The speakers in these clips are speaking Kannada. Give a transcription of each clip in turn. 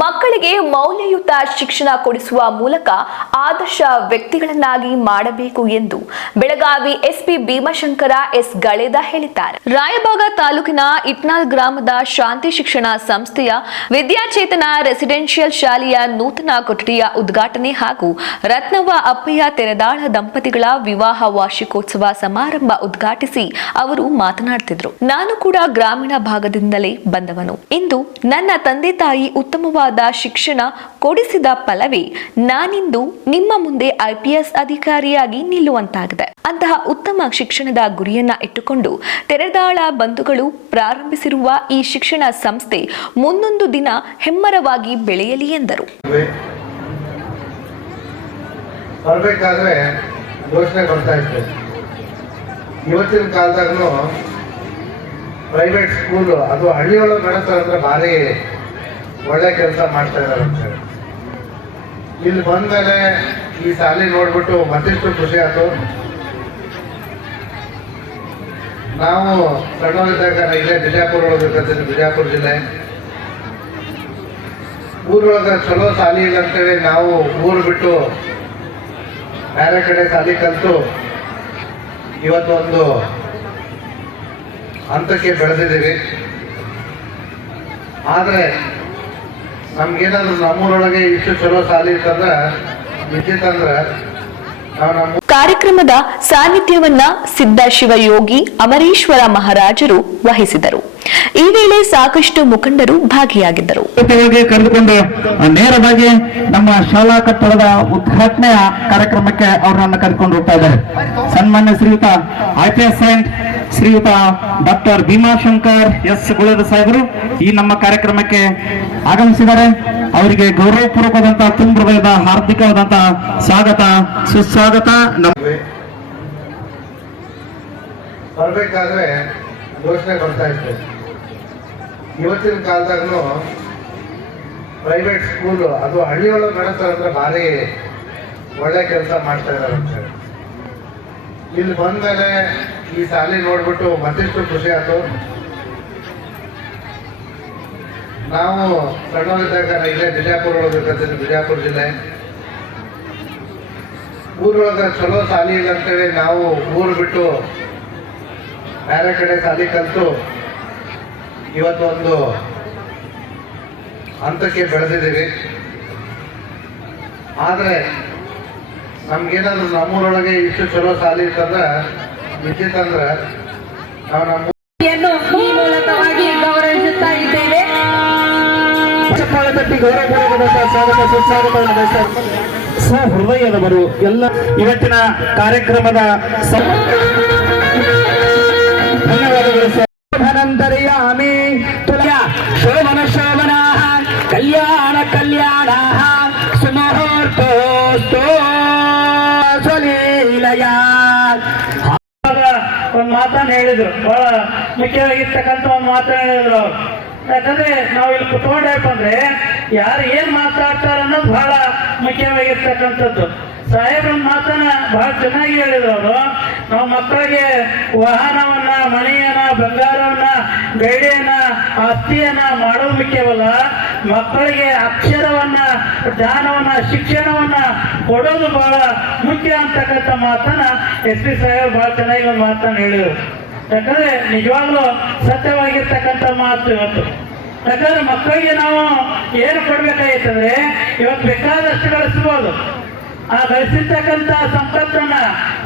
ಮಕ್ಕಳಿಗೆ ಮೌಲ್ಯಯುತ ಶಿಕ್ಷಣ ಕೊಡಿಸುವ ಮೂಲಕ ಆದರ್ಶ ವ್ಯಕ್ತಿಗಳನ್ನಾಗಿ ಮಾಡಬೇಕು ಎಂದು ಬೆಳಗಾವಿ ಎಸ್ಪಿ ಭೀಮಶಂಕರ ಎಸ್ ಗಳೆದ ಹೇಳಿದ್ದಾರೆ. ರಾಯಬಾಗ ತಾಲೂಕಿನ ಇಟ್ನಾಳ್ ಗ್ರಾಮದ ಶಾಂತಿ ಶಿಕ್ಷಣ ಸಂಸ್ಥೆಯ ವಿದ್ಯಾಚೇತನ ರೆಸಿಡೆನ್ಷಿಯಲ್ ಶಾಲೆಯ ನೂತನ ಕೊಠಡಿಯ ಉದ್ಘಾಟನೆ ಹಾಗೂ ರತ್ನವ್ವ ಅಪ್ಪಯ್ಯ ತೆರೆದಾಳ ದಂಪತಿಗಳ ವಿವಾಹ ವಾರ್ಷಿಕೋತ್ಸವ ಸಮಾರಂಭ ಉದ್ಘಾಟಿಸಿ ಅವರು ಮಾತನಾಡುತ್ತಿದ್ದರು. ನಾನು ಕೂಡ ಗ್ರಾಮೀಣ ಭಾಗದಿಂದಲೇ ಬಂದವನು. ಇಂದು ನನ್ನ ತಂದೆ ತಾಯಿ ಉತ್ತಮವಾದ ಶಿಕ್ಷಣ ಕೊಡಿಸಿದ ಫಲವೇ ನಾನಿಂದು ನಿಮ್ಮ ಮುಂದೆ IPS ಅಧಿಕಾರಿಯಾಗಿ ನಿಲ್ಲುವಂತಾಗಿದೆ. ಅಂತಹ ಉತ್ತಮ ಶಿಕ್ಷಣದ ಗುರಿಯನ್ನ ಇಟ್ಟುಕೊಂಡು ತೆರೆದಾಳ ಬಂಧುಗಳು ಪ್ರಾರಂಭಿಸಿರುವ ಈ ಶಿಕ್ಷಣ ಸಂಸ್ಥೆ ಮುಂದೊಂದು ದಿನ ಹೆಮ್ಮರವಾಗಿ ಬೆಳೆಯಲಿ ಎಂದರು. ಬರಬೇಕಾದ್ರೆ ಘೋಷಣೆ ಬರ್ತಾ ಇತ್ತು. ಇವತ್ತಿನ ಕಾಲದಾಗೂ ಪ್ರೈವೇಟ್ ಸ್ಕೂಲ್ ಅದು ಹಳ್ಳಿಯೊಳಗೆ ನಡೆಸ್ತಾರೆ, ಭಾರಿ ಒಳ್ಳೆ ಕೆಲಸ ಮಾಡ್ತಾ ಇದ್ದಾರೆ ಅಂತ ಹೇಳಿ ಇಲ್ಲಿ ಬಂದ್ಮೇಲೆ ಈ ಶಾಲೆ ನೋಡ್ಬಿಟ್ಟು ಮತ್ತಿಷ್ಟು ಖುಷಿ ಆಯ್ತು. ನಾವು ಸಣ್ಣವರಿದ್ದಾಗ ಇಲ್ಲೇ ಬಿಜಾಪುರ ಒಳಗೆ ಕಲ್ತಿದ್ವಿ, ಬಿಜಾಪುರ ಜಿಲ್ಲೆ. ಊರೊಳಗೆ ಚಲೋ ಶಾಲೆ ಇಲ್ಲ ಅಂತೇಳಿ ನಾವು ಊರು ಬಿಟ್ಟು ಬೇರೆ ಕಡೆ ಶಾಲೆ ಕಲಿತು ಇವತ್ತೊಂದು ಹಂತಕ್ಕೆ ಬೆಳೆದಿದ್ದೀವಿ. ಆದರೆ ನಮ್ಗೇನಾದ್ರು ನಮ್ಮೂರೊಳಗೆ ಇಷ್ಟು ಚಲೋ ಶಾಲೆ ಇತ್ತಂದ್ರೆ ನಿಶ್ಚಿತಂದ್ರೆ ನಾವು ನಮ್ಮ ಕಾರ್ಯಕ್ರಮದ ಸಾನ್ನಿಧ್ಯವನ್ನ ಸಿದ್ದಶಿವಯೋಗಿ ಅಮರೇಶ್ವರ ಮಹಾರಾಜರು ವಹಿಸಿದರು. ಈ ವೇಳೆ ಸಾಕಷ್ಟು ಮುಖಂಡರು ಭಾಗಿಯಾಗಿದ್ದರು. ಕರೆದುಕೊಂಡು ನೇರವಾಗಿ ನಮ್ಮ ಶಾಲಾ ಕಟ್ಟಡದ ಉದ್ಘಾಟನೆಯ ಕಾರ್ಯಕ್ರಮಕ್ಕೆ ಅವರನ್ನು ಕರೆದುಕೊಂಡು ಹೋಗ್ತಾ ಇದ್ದಾರೆ. ಸನ್ಮಾನ್ಯ ಶ್ರೀಯುತ IPS ಶ್ರೀಯುತ ಡಾಕ್ಟರ್ ಭೀಮಾಶಂಕರ್ ಎಸ್ ಗುಳೇದ ಸಾಹೇಬರು ಈ ನಮ್ಮ ಕಾರ್ಯಕ್ರಮಕ್ಕೆ ಆಗಮಿಸಿದ್ದಾರೆ. ಅವರಿಗೆ ಗೌರವಪೂರ್ವಕವಾದಂತಹ ತುಂಬ ಹೃದಯದ ಹಾರ್ದಿಕವಾದಂತಹ ಸ್ವಾಗತ ಸುಸ್ವಾಗತ. ಬರಬೇಕಾದ್ರೆ ಘೋಷಣೆ ಬರ್ತಾ ಇತ್ತು. ಇವತ್ತಿನ ಕಾಲದಾಗೂ ಪ್ರೈವೇಟ್ ಸ್ಕೂಲ್ ಅದು ಹಳ್ಳಿಯೊಳಗೆ ನಡೆಸ್ತಾರೆ, ಭಾರಿ ಒಳ್ಳೆ ಕೆಲಸ ಮಾಡ್ತಾ ಇದ್ದಾರೆ ಅಂತ ಹೇಳಿ ಇಲ್ಲಿ ಬಂದ್ಮೇಲೆ ಈ ಶಾಲೆ ನೋಡ್ಬಿಟ್ಟು ಮತ್ತಿಷ್ಟು ಖುಷಿ ಆಯ್ತು. ನಾವು ಸಣ್ಣವರಿದ್ದಾಗ ಇಲ್ಲೇ ಬಿಜಾಪುರ ಒಳಗೆ ಕಲ್ತಿದ್ವಿ, ಬಿಜಾಪುರ ಜಿಲ್ಲೆ. ಊರೊಳಗೆ ಚಲೋ ಶಾಲೆ ಇಲ್ಲ ಅಂತೇಳಿ ನಾವು ಊರು ಬಿಟ್ಟು ಬೇರೆ ಕಡೆ ಶಾಲೆ ಕಲಿತು ಇವತ್ತೊಂದು ಹಂತಕ್ಕೆ ಬೆಳೆದಿದ್ದೀವಿ. ಆದರೆ ನಮ್ಗೇನಾದ್ರು ನಮ್ಮೂರೊಳಗೆ ಇಷ್ಟು ಚಲೋ ಶಾಲೆ ಇತ್ತಂದ್ರೆ ನಿಶ್ಚಿತಂದ್ರೆ ನಾವು ನಮ್ಮ ಈ ಮೂಲಕವಾಗಿ ಗೌರವಿಸುತ್ತಾ ಇದ್ದೇವೆ. ಹೃದಯದವರು ಎಲ್ಲ ಇವತ್ತಿನ ಕಾರ್ಯಕ್ರಮದ ಧನ್ಯವಾದಗಳು. ಧನಂತರ್ಯಾಮಿ ತುಲ್ಯ ಶೋಭನ ಶೋಭನಾ ಕಲ್ಯಾಣ ಕಲ್ಯಾಣ ಸುಮಹೋರ್ತೋಸ್ತೋ ಸ್ವಲೀಲಯ. ಒಂದು ಮಾತನ್ನು ಹೇಳಿದ್ರು, ಬಹಳ ಮುಖ್ಯವಾಗಿರ್ತಕ್ಕಂಥ ಒಂದು ಮಾತನ್ನು ಹೇಳಿದ್ರು ಅವ್ರು. ಯಾಕಂದ್ರೆ ನಾವು ಇಲ್ಲಿ ಕುತ್ಕೊಂಡೇಪ್ಪ ಅಂದ್ರೆ ಯಾರು ಏನ್ ಮಾತಾಡ್ತಾರ ಅನ್ನೋದು ಬಹಳ ಮುಖ್ಯವಾಗಿರ್ತಕ್ಕಂಥದ್ದು. ಸಾಹೇಬ್ರನ್ನ ಮಾತನ್ನ ಬಹಳ ಚೆನ್ನಾಗಿ ಹೇಳಿದ್ರು ಅವರು. ನಾವು ಮಕ್ಕಳಿಗೆ ವಾಹನವನ್ನ, ಮಣಿಯನ್ನ, ಬಂಗಾರವನ್ನ, ಗೈಡೆಯನ್ನ, ಆಸ್ತಿಯನ್ನ ಮಾಡೋದು ಮುಖ್ಯವಲ್ಲ, ಮಕ್ಕಳಿಗೆ ಅಕ್ಷರವನ್ನ, ಜ್ಞಾನವನ್ನ, ಶಿಕ್ಷಣವನ್ನ ಕೊಡೋದು ಬಹಳ ಮುಖ್ಯ ಅಂತಕ್ಕಂಥ ಮಾತನ್ನ SP ಸಾಹೇಬ್ ಬಹಳ ಚೆನ್ನಾಗಿ ಒಂದು ಮಾತನ್ನ ಹೇಳಿದರು. ಯಾಕಂದ್ರೆ ನಿಜವಾಗ್ಲೂ ಸತ್ಯವಾಗಿರ್ತಕ್ಕಂಥ ಮಾತು ಇವತ್ತು. ಯಾಕಂದ್ರೆ ಮಕ್ಕಳಿಗೆ ನಾವು ಏನು ಕೊಡ್ಬೇಕಾಗಿತ್ತಂದ್ರೆ ಇವತ್ತು ಬೇಕಾದಷ್ಟು ಗಳಿಸ್ಬೋದು. ಆ ಗಳಿಸಿರ್ತಕ್ಕಂಥ ಸಂಪತ್ತನ್ನ,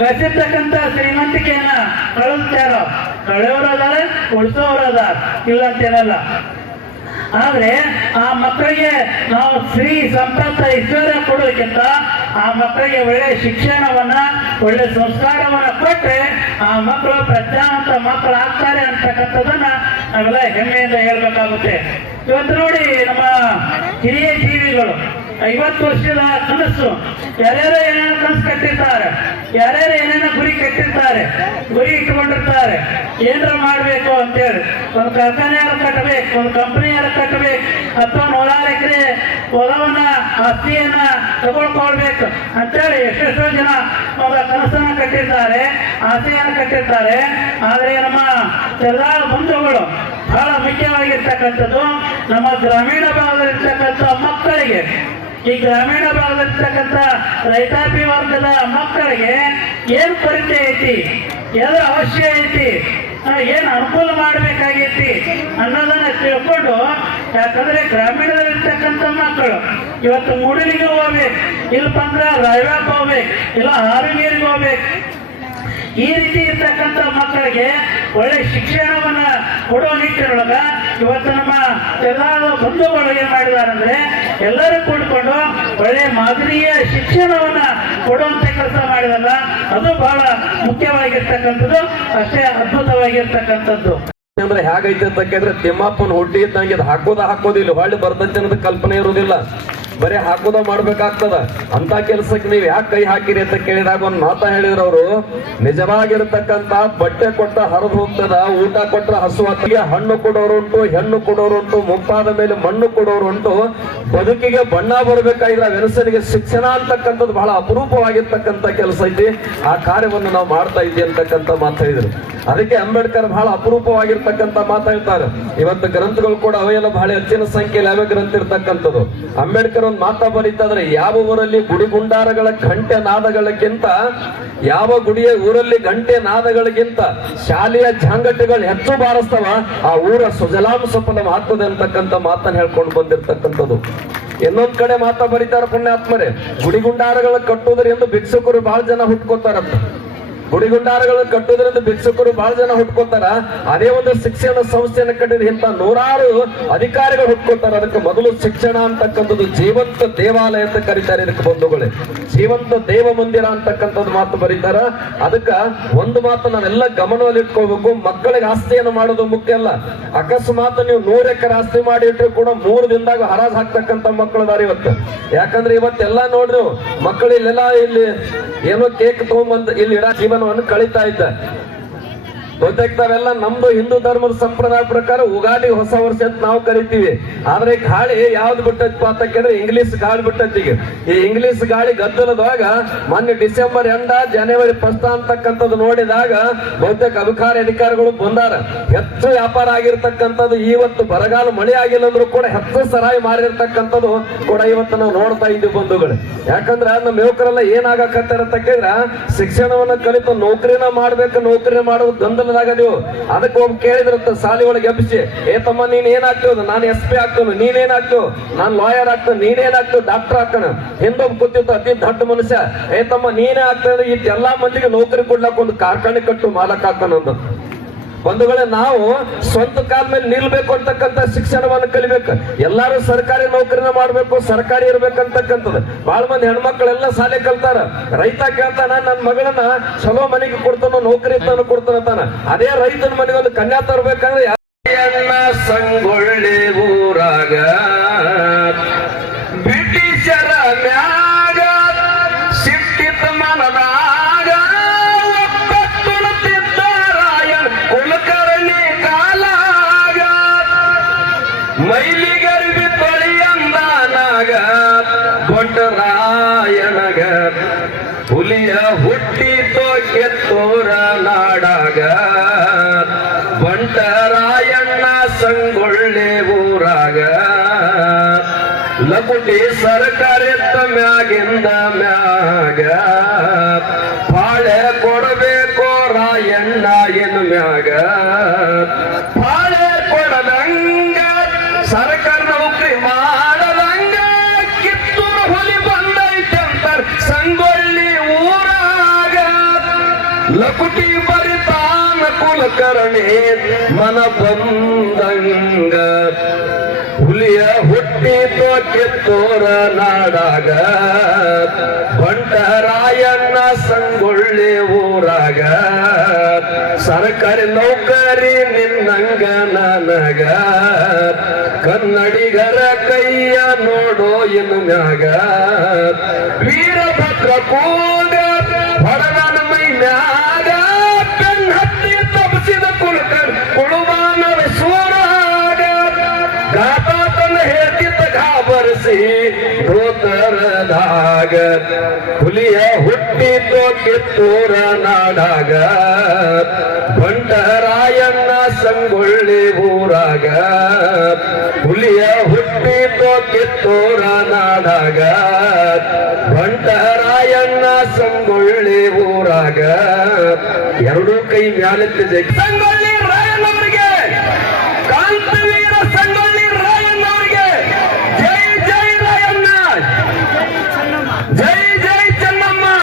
ಗಳಿಸಿರ್ತಕ್ಕಂಥ ಶ್ರೀಮಂತಿಕೆಯನ್ನ ಕಳಿಸ್ತಾರೋ, ಕಳೆಯೋರದಾರೆ, ಉಳಿಸೋರದಾರ, ಇಲ್ಲ ಅಂತೇನಲ್ಲ. ಆದ್ರೆ ಆ ಮಕ್ಕಳಿಗೆ ನಾವು ಶ್ರೀ ಸಂಪತ್ತ ಐಶ್ವರ್ಯ ಕೊಡೋದಕ್ಕಿಂತ ಆ ಮಕ್ಕಳಿಗೆ ಒಳ್ಳೆ ಶಿಕ್ಷಣವನ್ನ, ಒಳ್ಳೆ ಸಂಸ್ಕಾರವನ್ನ ಕೊಟ್ಟರೆ ಆ ಮಕ್ಕಳು ಪ್ರಜ್ಞಾವಂತ ಮಕ್ಕಳು ಆಗ್ತಾರೆ ಅಂತಕ್ಕಂಥದ್ದನ್ನ ನಾವೆಲ್ಲ ಹೆಮ್ಮೆಯಿಂದ ಹೇಳ್ಬೇಕಾಗುತ್ತೆ. ಇವತ್ತು ನೋಡಿ ನಮ್ಮ ಹಿರಿಯ ಜೀವಿಗಳು 50 ವರ್ಷದ ಕನಸು, ಯಾರ್ಯಾರೋ ಏನೇನೋ ಕನಸು ಕಟ್ಟಿರ್ತಾರೆ, ಯಾರ್ಯಾರು ಏನೇನೋ ಗುರಿ ಕಟ್ಟಿರ್ತಾರೆ, ಗುರಿ ಇಟ್ಕೊಂಡಿರ್ತಾರೆ ಏನಾರ ಮಾಡ್ಬೇಕು ಅಂತೇಳಿ. ಒಂದು ಕಾರ್ಖಾನೆಯಾರ ಕಟ್ಟಬೇಕು, ಒಂದು ಕಂಪನಿಯಾರ ಕಟ್ಟಬೇಕು, ಅಥವಾ 100 ಎಕರೆ ಹೊಲವನ್ನ, ಆಸ್ತಿಯನ್ನ ತಗೊಳ್ಕೊಳ್ಬೇಕು ಅಂತೇಳಿ ಎಷ್ಟೆಷ್ಟೋ ಜನ ಒಂದು ಕನಸನ್ನ ಕಟ್ಟಿರ್ತಾರೆ, ಆಸೆಯನ್ನು ಕಟ್ಟಿರ್ತಾರೆ. ಆದ್ರೆ ನಮ್ಮ ತೆರದಾಳ ಬಂಧುಗಳು ಬಹಳ ಮುಖ್ಯವಾಗಿರ್ತಕ್ಕಂಥದ್ದು ನಮ್ಮ ಗ್ರಾಮೀಣ ಭಾಗದಲ್ಲಿರ್ತಕ್ಕಂಥ ಈ ಗ್ರಾಮೀಣ ಭಾಗದಲ್ಲಿರ್ತಕ್ಕಂಥ ರೈತಾಪಿ ವರ್ಗದ ಮಕ್ಕಳಿಗೆ ಏನ್ ಪರಿಚಯ ಐತಿ, ಎದ್ರ ಅವಶ್ಯ ಐತಿ, ಏನ್ ಅನುಕೂಲ ಮಾಡ್ಬೇಕಾಗೈತಿ ಅನ್ನೋದನ್ನ ತಿಳ್ಕೊಂಡು, ಯಾಕಂದ್ರೆ ಗ್ರಾಮೀಣದಲ್ಲಿರ್ತಕ್ಕಂಥ ಮಕ್ಕಳು ಇವತ್ತು ಮೂಡಲಿಗೆ ಹೋಗ್ಬೇಕು, ಇಲ್ಲಪ್ಪ ಅಂದ್ರೆ ರಾಯವಾಕ್ ಹೋಗ್ಬೇಕು, ಇಲ್ಲ ಹಾವೇರಿಗೆ ಹೋಗ್ಬೇಕು. ಈ ರೀತಿ ಇರ್ತಕ್ಕಂಥ ಮಕ್ಕಳಿಗೆ ಒಳ್ಳೆ ಶಿಕ್ಷಣವನ್ನ ಕೊಡುವ ನಿಟ್ಟಿನೊಳಗ ಇವತ್ತು ನಮ್ಮ ಎಲ್ಲ ಬಂಧುಗಳು ಏನ್ ಮಾಡಿದಾರಂದ್ರೆ ಎಲ್ಲರೂ ಕೂಡಿಕೊಂಡು ಒಳ್ಳೆ ಮಾದರಿಯ ಶಿಕ್ಷಣವನ್ನ ಕೊಡುವಂತ ಕೆಲಸ ಮಾಡಿದಲ್ಲ, ಅದು ಬಹಳ ಮುಖ್ಯವಾಗಿರ್ತಕ್ಕಂಥದ್ದು, ಅಷ್ಟೇ ಅದ್ಭುತವಾಗಿರ್ತಕ್ಕಂಥದ್ದು. ಅಂದ್ರೆ ಹೇಗೈತೆ ಅಂತ ಕೇಳಿದ್ರೆ ತಿಮ್ಮಪ್ಪನ ಹುಟ್ಟಿ ಇದ್ದಂಗೆ ಅದು ಹಾಕೋದಿಲ್ಲ, ಹೊಳ್ಳಿ ಬರ್ತೈತೆ ಅನ್ನೋದು ಕಲ್ಪನೆ ಇರುವುದಿಲ್ಲ, ಬರೀ ಹಾಕೋದ ಮಾಡ್ಬೇಕಾಗ್ತದ. ಅಂತ ಕೆಲ್ಸಕ್ಕೆ ನೀವ್ ಯಾಕೆ ಕೈ ಹಾಕಿರಿ ಅಂತ ಕೇಳಿದಾಗ ಒಂದ್ ಮಾತಾ ಹೇಳಿದ್ರು ಅವರು, ನಿಜವಾಗಿರ್ತಕ್ಕಂತ ಬಟ್ಟೆ ಕೊಟ್ಟ ಹರಿದು ಹೋಗ್ತದ, ಊಟ ಕೊಟ್ಟ ಹಸುವಾತಿಗೆ ಹಣ್ಣು ಕೊಡೋರು ಉಂಟು, ಹೆಣ್ಣು ಕೊಡೋರು ಉಂಟು, ಮುಪ್ಪಾದ ಮೇಲೆ ಮಣ್ಣು ಕೊಡೋರು ಉಂಟು. ಬದುಕಿಗೆ ಬಣ್ಣ ಬರ್ಬೇಕಾದ್ರೆ ವೆನಸನಿಗೆ ಶಿಕ್ಷಣ ಅಂತಕ್ಕಂಥದ್ದು ಬಹಳ ಅಪರೂಪವಾಗಿರ್ತಕ್ಕಂಥ ಕೆಲಸ ಐತಿ. ಆ ಕಾರ್ಯವನ್ನು ನಾವು ಮಾಡ್ತಾ ಇದ್ದೀವಿ ಅಂತಕ್ಕಂಥ ಮಾತು ಹೇಳಿದ್ರು. ಅದಕ್ಕೆ ಅಂಬೇಡ್ಕರ್ ಬಹಳ ಅಪರೂಪವಾಗಿರ್ತಕ್ಕಂಥ ಮಾತಾಡ್ತಾರೆ. ಇವತ್ತು ಗ್ರಂಥಗಳು ಕೂಡ ಅವೆಲ್ಲ ಬಹಳ ಹೆಚ್ಚಿನ ಸಂಖ್ಯೆಯಲ್ಲಿ ಅವೇ ಗ್ರಂಥ ಇರ್ತಕ್ಕಂಥದ್ದು. ಅಂಬೇಡ್ಕರ್ ಒಂದು ಮಾತಾ ಬರೀತಾದ್ರೆ, ಯಾವ ಊರಲ್ಲಿ ಗುಡಿಗುಂಡಾರಗಳ ಗಂಟೆ ನಾದಗಳಕ್ಕಿಂತ, ಯಾವ ಗುಡಿಯ ಊರಲ್ಲಿ ಗಂಟೆ ನಾದಗಳಿಗಿಂತ ಶಾಲೆಯ ಜಾಂಗಟೆಗಳು ಹೆಚ್ಚು ಬಾರಿಸ್ತವ, ಆ ಊರ ಸುಜಲಾಂ ಸಫಲಂ ಆಗ್ತದೆ ಅಂತಕ್ಕಂಥ ಮಾತನ್ನ ಹೇಳ್ಕೊಂಡು ಬಂದಿರ್ತಕ್ಕಂಥದ್ದು. ಇನ್ನೊಂದ್ ಕಡೆ ಮಾತಾ ಬರೀತಾರ ಪುಣ್ಯಾತ್ಮರೇ, ಗುಡಿಗುಂಡಾರಗಳ ಕಟ್ಟುವುದರಿಂದ ಭಿಕ್ಷುಕರು ಬಹಳ ಜನ ಹುಟ್ಕೋತಾರಂತ. ಗುಡಿಗುಂಡಾರಗಳನ್ನು ಕಟ್ಟುವುದರಿಂದ ಭಿಕ್ಷುಕರು ಬಹಳ ಜನ ಹುಟ್ಕೋತಾರ. ಅದೇ ಒಂದು ಶಿಕ್ಷಣ ಸಂಸ್ಥೆಯನ್ನು ಕಟ್ಟಿದ ಇಂಥ ನೂರಾರು ಅಧಿಕಾರಿಗಳು ಹುಟ್ಕೋತಾರ. ಅದಕ್ಕೆ ಮೊದಲು ಶಿಕ್ಷಣ ಅಂತಕ್ಕಂಥದ್ದು ಜೀವಂತ ದೇವಾಲಯ ಅಂತ ಕರೀತಾರೆ. ಇದಕ್ಕೆ ಬಂಧುಗಳೇ, ಜೀವಂತ ದೇವ ಮಂದಿರ ಅಂತಕ್ಕಂಥದ್ದು ಮಾತು ಬರೀತಾರ. ಅದಕ್ಕ ಒಂದು ಮಾತು ನಾವೆಲ್ಲ ಗಮನದಲ್ಲಿ ಇಟ್ಕೋಬೇಕು, ಮಕ್ಕಳಿಗೆ ಆಸ್ತಿಯನ್ನು ಮಾಡೋದು ಮುಖ್ಯ ಅಲ್ಲ. ಅಕಸ್ಮಾತ್ ನೀವು 100 ಎಕರೆ ಆಸ್ತಿ ಮಾಡಿ ಇಟ್ಟರು ಕೂಡ 3 ದಿನದಾಗ ಹರಾಜ್ ಹಾಕ್ತಕ್ಕಂಥ ಮಕ್ಕಳದಾರ ಇವತ್ತು. ಯಾಕಂದ್ರೆ ಇವತ್ತೆಲ್ಲ ನೋಡ್ರಿ ಮಕ್ಕಳು ಇಲ್ಲೆಲ್ಲ ಇಲ್ಲಿ ಏನೋ ಕೇಕ್ ತಗೊಂಡ್ಬಂದು ಇಲ್ಲಿ ಇಡ ಜೀವನವನ್ನು ಕಳೀತಾ ಇದ್ದ. ಗೊತ್ತಾಗ್ತಾವೆಲ್ಲ ನಮ್ದು ಹಿಂದೂ ಧರ್ಮದ ಸಂಪ್ರದಾಯ ಪ್ರಕಾರ ಉಗಾದಿ ಹೊಸ ವರ್ಷ ಅಂತ ನಾವು ಕರಿತೀವಿ. ಆದ್ರೆ ಗಾಳಿ ಯಾವ್ದು ಬಿಟ್ಟೈತಿ ಅಂತ ಕೇಳಿದ್ರೆ ಇಂಗ್ಲಿಷ್ ಗಾಳಿ ಬಿಟ್ಟೈತಿ. ಈ ಇಂಗ್ಲಿಷ್ ಗಾಳಿ ಗದ್ದಲದಾಗ ಮೊನ್ನೆ ಡಿಸೆಂಬರ್ 2 ಜನವರಿ 1 ಅಂತಕ್ಕಂಥದ್ದು ನೋಡಿದಾಗ ಬಹುತೇಕ ಅಧಿಕಾರಿಗಳು ಬಂದಾರ. ಹೆಚ್ಚು ವ್ಯಾಪಾರ ಆಗಿರ್ತಕ್ಕಂಥದ್ದು ಇವತ್ತು ಬರಗಾಲ ಮಳೆ ಆಗಿಲ್ಲ ಅಂದ್ರೂ ಕೂಡ ಹೆಚ್ಚು ಸರಾಯಿ ಮಾರಿರ್ತಕ್ಕಂಥದ್ದು ಕೂಡ ಇವತ್ತು ನಾವು ನೋಡ್ತಾ ಇದ್ದೀವಿ ಬಂಧುಗಳು. ಯಾಕಂದ್ರ ನಮ್ಮ ಯುವಕರೆಲ್ಲ ಏನಾಗಕತ್ತಾರ ಅಂತ ಕೇಳಿದ್ರ, ಶಿಕ್ಷಣವನ್ನ ಕಲಿತು ನೌಕರಿನ ಮಾಡ್ಬೇಕು, ನೌಕರಿ ಮಾಡೋದು ಗಂಧಲ ನೀವು. ಅದಕ್ಕೆ ಒಬ್ಬ ಕೇಳಿದ್ರಂತ ಸಾಲಿ ಒಳಗೆ ಎಬ್ಬಿಸಿ, ಏ ತಮ್ಮ ನೀನ್ ಏನಾಗ್ತೇವ, ನಾನು SP ಆಗ್ತೇನೆ, ನೀನೇನಾಗ್ತೇವ, ನಾನ್ ಲಾಯರ್ ಆಗ್ತೇನೆ, ನೀನೇನಾಗ್ತೇವ, ಡಾಕ್ಟರ್ ಆಗ್ತಾನ. ಹಿಂದೊಬ್ಬ ಕೂತಿತ್ತು ಅತಿ ದೊಡ್ಡ ಮನುಷ್ಯ, ಏ ತಮ್ಮ ನೀನೇ ಆಗ್ತೇವೆ, ಇಷ್ಟೆಲ್ಲಾ ಮಂದಿಗೆ ನೌಕರಿ ಕೊಡ್ಲಾಕ ಒಂದು ಕಾರ್ಖಾನೆ ಕಟ್ಟು ಮಾಲಕ್ ಹಾಕೋಣ. ಬಂಧುಗಳೇ, ನಾವು ಸ್ವಂತ ಕಾಲ ಮೇಲೆ ನಿಲ್ಬೇಕು ಅಂತಕ್ಕಂಥ ಶಿಕ್ಷಣವನ್ನು ಕಲಿಬೇಕು. ಎಲ್ಲಾರು ಸರ್ಕಾರಿ ನೌಕರಿನ ಮಾಡ್ಬೇಕು, ಸರ್ಕಾರಿ ಇರ್ಬೇಕಂತಕ್ಕಂಥದ್ದು. ಬಹಳ ಮಂದಿ ಹೆಣ್ಮಕ್ಳೆಲ್ಲ ಶಾಲೆ ಕಲ್ತಾರ. ರೈತ ಕೇಳ್ತಾನ, ನನ್ನ ಮಗಳನ್ನ ಚಲೋ ಮನೆಗೆ ಕೊಡ್ತಾನೋ, ನೌಕರಿ ತಾನು ಕೊಡ್ತಾನ. ಅದೇ ರೈತನ ಮನೆಗೆ ಒಂದು ಕನ್ಯಾ ತರ್ಬೇಕಂದ್ರೆ ಸಂಗೊಳ್ಳಿ ಊರಾಗ ಬ್ರಿಟಿಷರ ಮ್ಯಾಗ ಸಿಟ್ಟಿತ ಮನದಾಗ ಮೈಲಿಗರ್ಬಿ ತೊಳಿಯಂದಾನಾಗ ಗೊಡ್ಡರಾಯನಗ ಹುಲಿಯ ಹುಟ್ಟಿತೋ ಕೆತ್ತೋರ ನಾಡಾಗ ಬಂಟರಾಯಣ್ಣ ಸಂಗೊಳ್ಳಿ ಊರಾಗ ಲಪುಟಿ ಸರ್ಕಾರೆತ್ತ ಮ್ಯಾಗಿಂದ ಮ್ಯಾಗ ಪಾಳೆ ಕೊಡಬೇಕು ರಾಯಣ್ಣ ಎನ್ನು ಮ್ಯಾಗ ಪಾಳೆ ಕೊಡದಂಗ ಸರ್ಕಾರ ನೌಕರಿ ಮಾಡದಂಗ ಕಿತ್ತೂರು ಹುಲಿ ಬಂದೈತಂತ ಸಂಗೊಳ್ಳಿ ಊರಾಗ ಲಪುಟಿ ಬರಿತಾನ ಕುಲಕರ್ಣಿ ಮನ ಬಂದಂಗ ಹುಲಿಯ ಹುಟ್ಟಿತೋ ಕಿತ್ತೂರ ನಾಡಾಗ ಬಂಟರಾಯಣ್ಣ ಸಂಗೊಳ್ಳಿ ಊರಾಗ ಸರ್ಕಾರಿ ನೌಕರಿ ನಿನ್ನಂಗ ನನಗ ಕನ್ನಡಿಗರ ಕೈಯ ನೋಡೋ ಇನ್ನು ಮ್ಯಾಗ ವೀರಭದ್ರ ಕೂಗ ಹೊರಗನ ಮೈ ಮ್ಯಾಗ ಬೆನ್ ಹತ್ತಿ ತಪ್ಪಿಸಿದ ಕುಲಕರ್ ಕುಳುಮಾನರ ಸೂರಾಗ ಗಾತಾತನ ಹೇಳ್ತಿದ್ದ ಗಾಬರಿಸಿ ಧೋತರದಾಗ ಹುಲಿಯ ಹುಟ್ಟಿತೋ ಕಿತ್ತೂರ ನಾಡಾಗ ಬಂಟರಾಯಣ್ಣ ಸಂಗೊಳ್ಳಿ ಊರಾಗ ಹುಲಿಯ ಹುಟ್ಟಿತೋ ಇತ್ತೋರ ನಾಡಾಗ ಬಂಟರಾಯಣ್ಣ ಸಂಗೊಳ್ಳಿ ಊರಾಗ ಎರಡೂ ಕೈ ಮ್ಯಾಲೆತ್ತಿದೆ ಸಂಗೊಳ್ಳಿ ರಾಯಣ್ಣವರಿಗೆ ಕಾಂತವೀರ ಸಂಘ